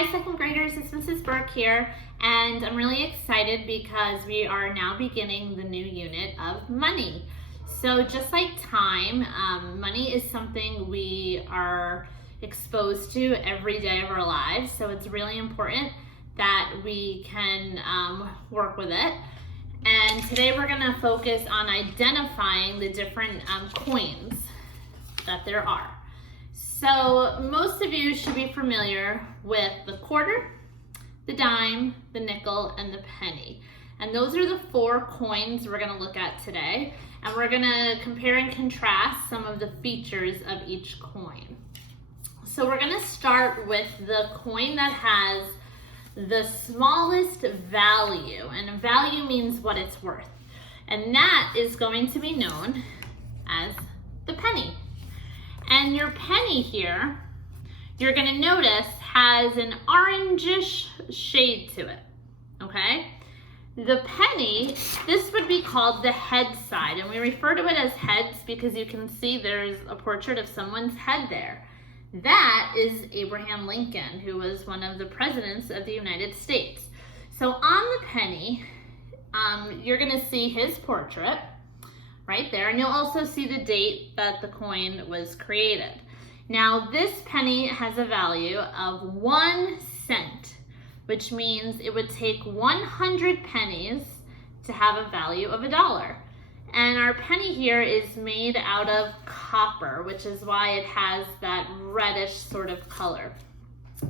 Hi second graders, it's Mrs. Burke here, and I'm really excited because we are now beginning the new unit of money. So just like time, money is something we are exposed to every day of our lives, so it's really important that we can work with it. And today we're going to focus on identifying the different coins that there are. So most of you should be familiar with the quarter, the dime, the nickel, and the penny. And those are the four coins we're going to look at today. And we're going to compare and contrast some of the features of each coin. So we're going to start with the coin that has the smallest value. And a value means what it's worth. And that is going to be known as the penny. And your penny here, you're going to notice, has an orangish shade to it, okay? The penny, this would be called the head side, and we refer to it as heads because you can see there's a portrait of someone's head there. That is Abraham Lincoln, who was one of the presidents of the United States. So on the penny, you're going to see his portrait right there, and you'll also see the date that the coin was created. Now this penny has a value of 1 cent, which means it would take 100 pennies to have a value of $1. And our penny here is made out of copper, which is why it has that reddish sort of color.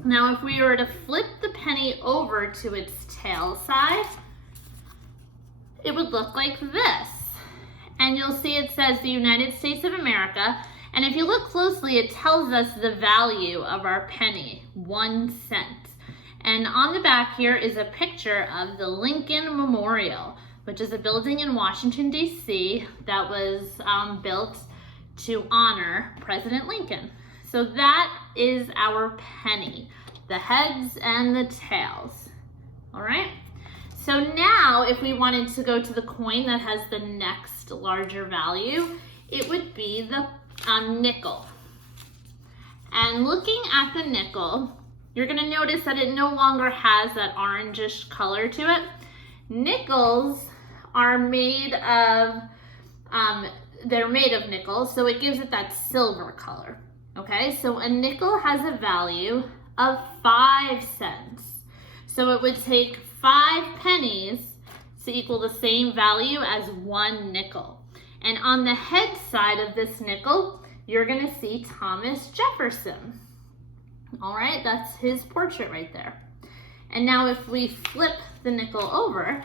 Now if we were to flip the penny over to its tail side, it would look like this. And you'll see it says the United States of America. And if you look closely, it tells us the value of our penny, 1 cent. And on the back here is a picture of the Lincoln Memorial, which is a building in Washington, D.C. that was built to honor President Lincoln. So that is our penny, the heads and the tails, all right? So now if we wanted to go to the coin that has the next larger value, it would be the nickel. And looking at the nickel, you're going to notice that it no longer has that orangish color to it. Nickels are made of, they're made of nickel, so it gives it that silver color. Okay, so a nickel has a value of 5 cents. So it would take 5 pennies to equal the same value as 1 nickel. And on the head side of this nickel, you're going to see Thomas Jefferson. All right, that's his portrait right there. And now if we flip the nickel over,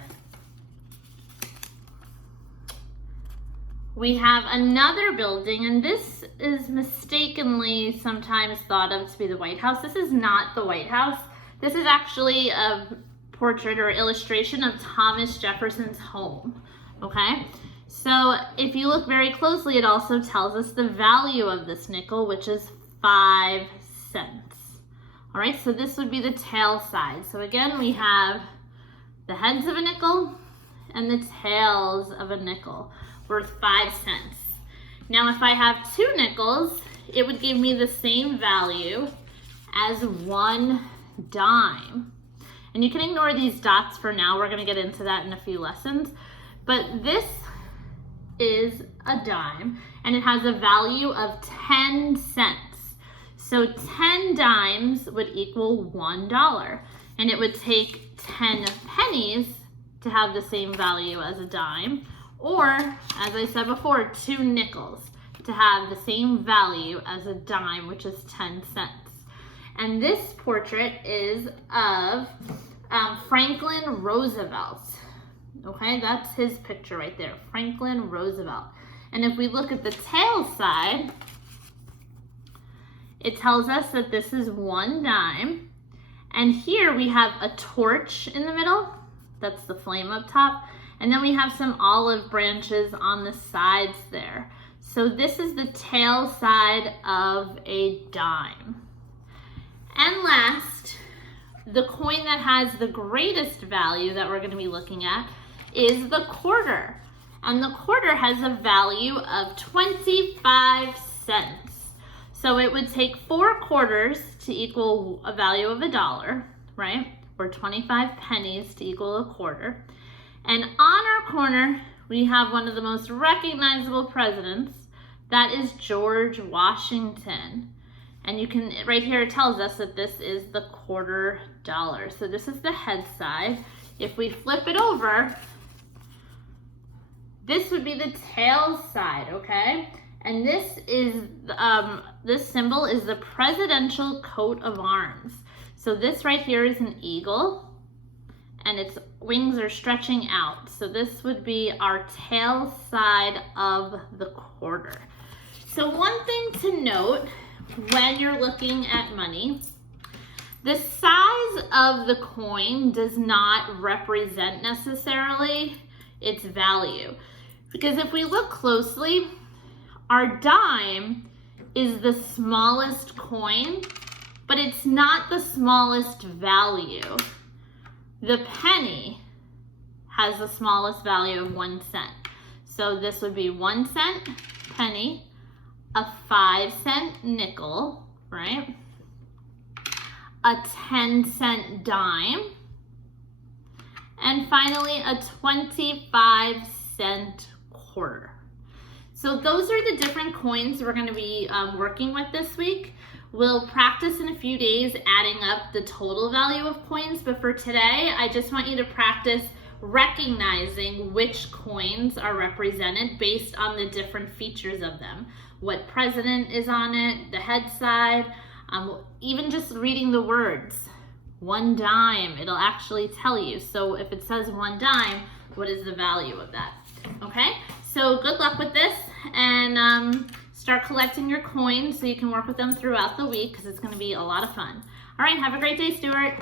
we have another building, and this is mistakenly sometimes thought of to be the White House. This is not the White House. This is actually a portrait or illustration of Thomas Jefferson's home, okay? So if you look very closely, it also tells us the value of this nickel, which is 5 cents. All right, so this would be the tail side. So again, we have the heads of a nickel and the tails of a nickel worth 5 cents. Now, if I have 2 nickels, it would give me the same value as 1 dime. And you can ignore these dots for now. We're going to get into that in a few lessons. But this is a dime, and it has a value of 10 cents. So 10 dimes would equal $1. And it would take 10 pennies to have the same value as a dime. Or, as I said before, 2 nickels to have the same value as a dime, which is 10 cents. And this portrait is of Franklin Roosevelt. Okay, that's his picture right there, Franklin Roosevelt. And if we look at the tail side, it tells us that this is 1 dime. And here we have a torch in the middle. That's the flame up top. And then we have some olive branches on the sides there. So this is the tail side of a dime. And last, the coin that has the greatest value that we're going to be looking at is the quarter. And the quarter has a value of 25 cents. So it would take 4 quarters to equal a value of $1, right? Or 25 pennies to equal a quarter. And on our corner, we have one of the most recognizable presidents. That is George Washington. And you can, right here it tells us that this is the $quarter. So this is the head side. If we flip it over, this would be the tail side, okay? And this is, this symbol is the presidential coat of arms. So this right here is an eagle, and its wings are stretching out. So this would be our tail side of the quarter. So one thing to note when you're looking at money, the size of the coin does not represent necessarily its value. Because if we look closely, our dime is the smallest coin, but it's not the smallest value. The penny has the smallest value of 1 cent. So this would be 1 cent penny, a 5-cent nickel, right? A 10-cent dime, and finally a 25-cent quarter. So those are the different coins we're going to be working with this week. We'll practice in a few days adding up the total value of coins, but for today, I just want you to practice recognizing which coins are represented based on the different features of them. What president is on it, the head side, even just reading the words. 1 dime, it'll actually tell you. So if it says 1 dime, what is the value of that? Okay, so good luck with this, and start collecting your coins so you can work with them throughout the week, because it's going to be a lot of fun. All right, have a great day, Stuart.